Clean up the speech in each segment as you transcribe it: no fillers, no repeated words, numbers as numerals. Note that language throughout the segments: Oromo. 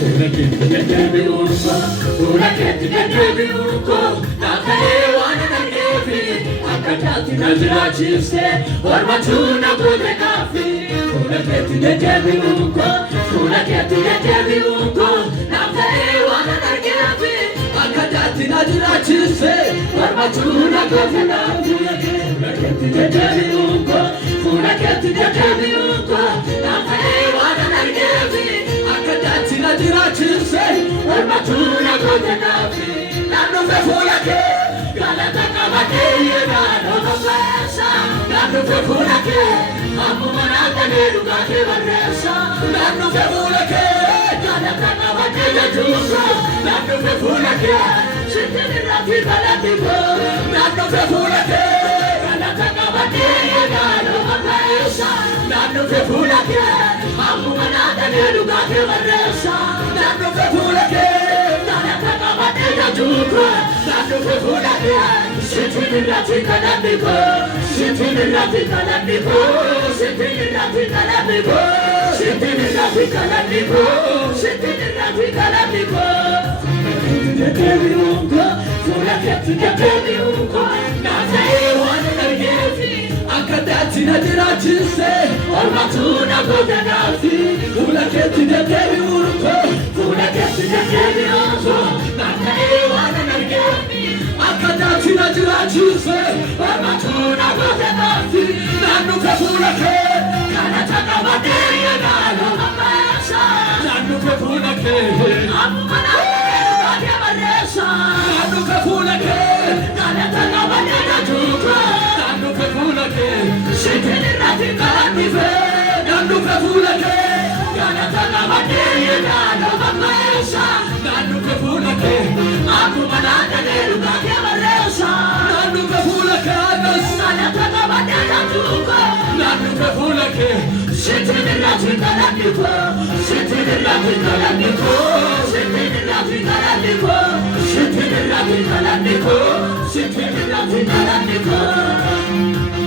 fuula keetti deebi'uun koo fuula keetti deebi'uun koo naaf ta'ee waan argeefi akka taati na jiraachiste ormatu na goote naafi fuula keetti deebi'uun koo fuula keetti deebi'uun koo naaf ta'ee waan argeefi akka taati na jiraachiste ormatu na goote naafi fuula keetti deebi'uun koo fuula keetti deebi'uun koo naaf ta'ee waan argeefi akka taati na jiraachiste ormatu na goote naafi naannoo fee fuula kee galata qabatee yeedhaan okokeessa naannoo fee fuula kee ammuma naaqanee dhugaatee barreessa naannoo fee fuula kee galata qabatee jechuudha naannoo fee fuula kee sittiin irratti galatti koo naannoo fee fuula kee galata qabatee yeedhaan okokeessa naannoo fee fuula kee ammuma naaqanee dhugaatee barreessa naannoo fee fuula kee galata qabatee jechuudha naannoo fee fuula kee sittiin irratti galatti koo sittiin irratti galatti koo sittiin irratti galatti koo sittiin irratti galatti koo sittiin irratti galatti koo deebi'uun koo fuula keetti deebi'uun koo naaf ta'ee waan argeefi akka taati na jiraachiste ormatu na goote naafi fuula keetti deebi'uun koo fuula keetti deebi'uun koo naaf ta'ee waan argeefi akka taati na jiraachiste ormatu na goote naafi naannoo kee fuula kee galata qabatee yeedhaan okokeessa naannoo kee fuula kee ammuma naaqanee dhugaatee barreessa naannoo kee fuula kee galata qabatee jechuudha naannoo kee fuula kee sittiin irratti galatti fee naannoo kee fuula kee galata qabatee yeedhaan okokeessa naannoo kee fuula kee ammuma naaqanee dhugaatee barreessa naannoo kee fuula kee galata qabatee jechuudha naannoo kee fuula kee sittiin irratti galatti koo sittiin irratti galatti koo sittiin irratti galatti koo sittiin irratti galatti koo sittiin irratti galatti koo.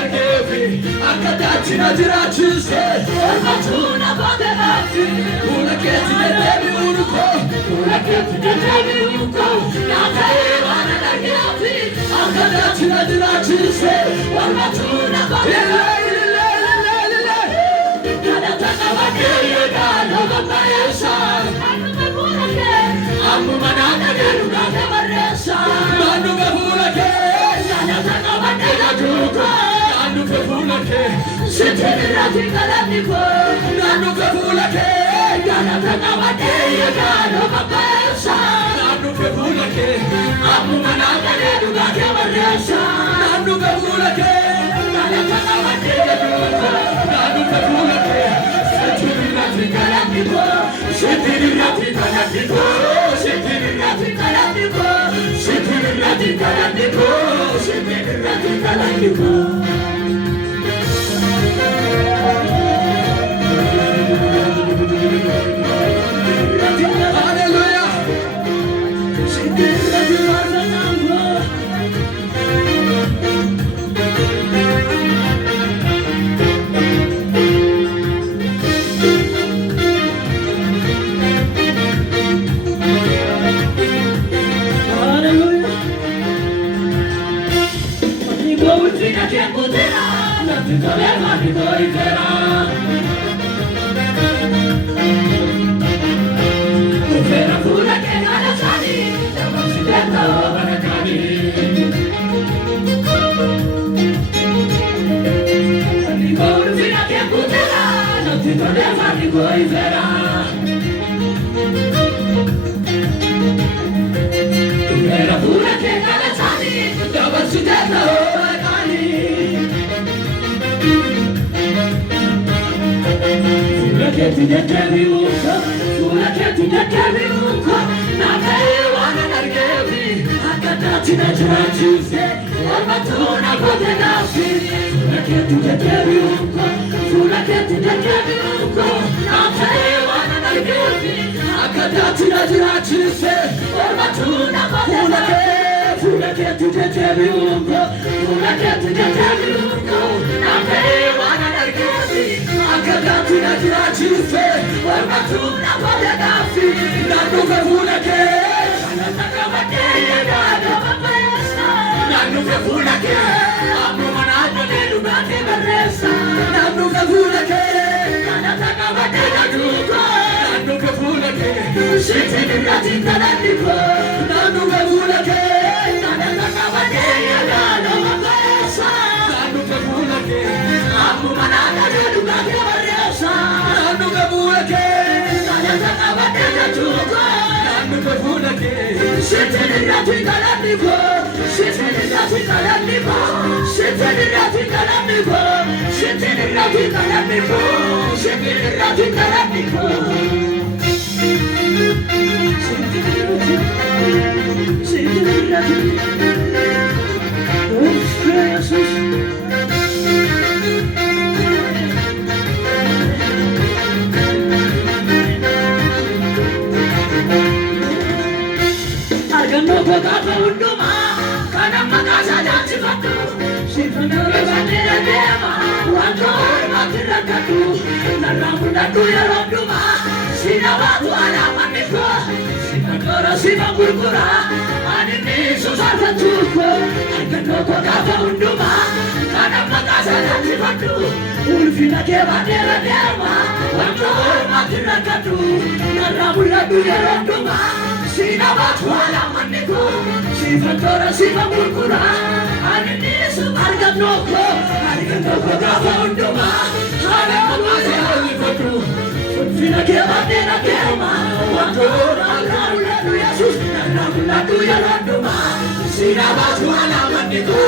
Akka taati na jiraachiste ormatu na goote naafi fuula keetti deebi'uun koo fuula keetti deebi'uun koo naaf ta'ee waan argeefi akka taati na jiraachiste ormatu na goote naafi galata qabatee yeedhaan okokeessa naannoo kee fuula kee ammuma naaqanee dhugaatee barreessa naannoo kee fuula kee galata qabatee jechuudha naannoo kee fuula kee sittiin irratti galatti koo naannoo kee fuula kee galata qabatee yeedhaan okokeessa naannoo kee fuula kee ammuma naaqanee dhugaatee barreessa naannoo kee fuula kee galata qabatee jechuudha naannoo kee fuula kee sittiin irratti galatti koo sittiin irratti galatti koo sittiin irratti galatti koo sittiin irratti galatti koo sittiin irratti galatti koo. Hallelujah. Sitting at the number. ulfina che poterà, non ti toglierà di poiterà. Ufera pure che non la sani, da non si tenta ora ne cani. Dico ulfina che poterà, non ti toglierà di poiterà. Ufera pure che non la sani, da non si tenta ora ne cani. Che ti dettevi unco, sulla che ti dettevi unco, na caevana nargevi, accadati na giuragiuste, orma tu na potenafi. Sulla che ti dettevi unco, sulla che ti dettevi unco, na caevana nargevi, accadati na giuragiuste, orma tu na potenafi. Sulla che ti dettevi unco, sulla che ti dettevi unco, na caevana nargevi, accadati na giuragiuste, orma tu na potenafi. Nanno che vuole che, nanno che vuole che, amo manata ne lugate berresa. Nanno che vuole che, nanno che vuole che, siete nati in cananico. Nanno che vuole che, nanno che vuole che, amo manata ne lugate berresa. Nanno che vuole che, nanno che vuole che, siete nati in cananico. Siete nati in cananico, siete nati in cananico, siete nati in cananico, siete nati in cananico. Siete nati, oh Jesus. Argano pagata unduma, kana makasa janji fatu, sifunure bandera dema, wanto makirakatu, naramunda tuya ronduma, sinawatu alamaniko, sinakora sinagurgura, anini susarfatuko. Argano pagata unduma, kana makasa janji fatu, ulfina ke bandera dema, wanto makirakatu, naramunda tuya ronduma. Sinawatu alamaniko, sifantora sifagurgura, aninisu arganoko, arganoko gafa unduma, alamanase alifatu, ulfina ke bandera dema, wantora alamaniko Yesus, naramulatu yalanduma. Sinawatu alamaniko,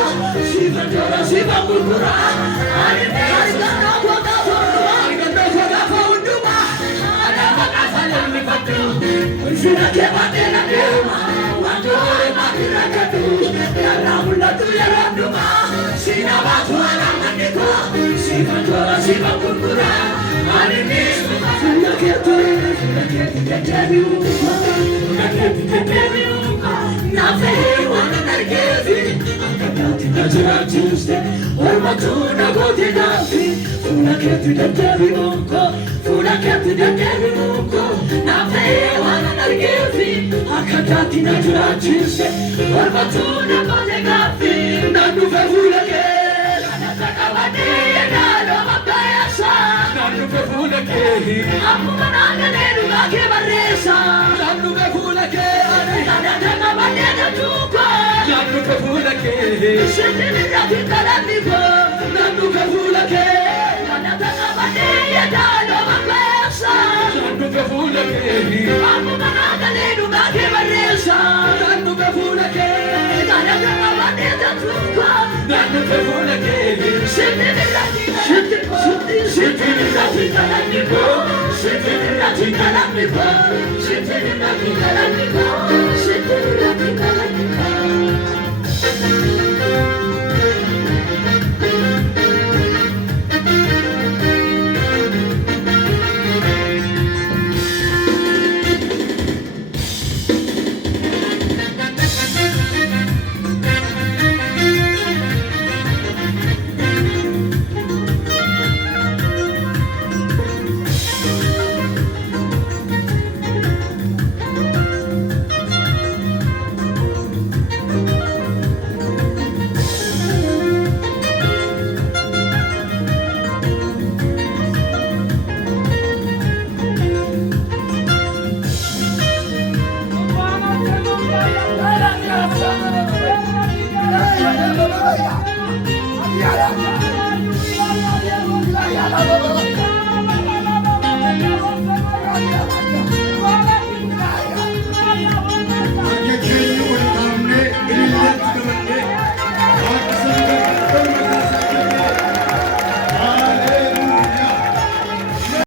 sifantora sifagurgura, aninisu arganoko gafa unduma, alamanase alifatu. Ulfina ke bandera dema, wantoe makirakatu, yalamulatu yalanduma. Sinawatu alamaniko, sifantora sifagurgura, aninisu arganoko gafa unduma. Napewana nargevi, accadati na giuragiuste, orma tu na potenafi. Funa che ti dettevi unco, funa che ti dettevi unco, napewana nargevi, accadati na giuragiuste, orma tu na potenafi. Nanno che vuole che, nanno che vuole che, amo manana ne lugate berresa. Nanno che vuole che, nanno che vuole che, siete nati in cananico. Nanno che vuole che, nanno che vuole che, amo manana ne lugate berresa. Nanno che vuole che, nanno che vuole che, siete nati in cananico, siete nati in cananico, siete nati in cananico, siete nati in cananico. Yeah.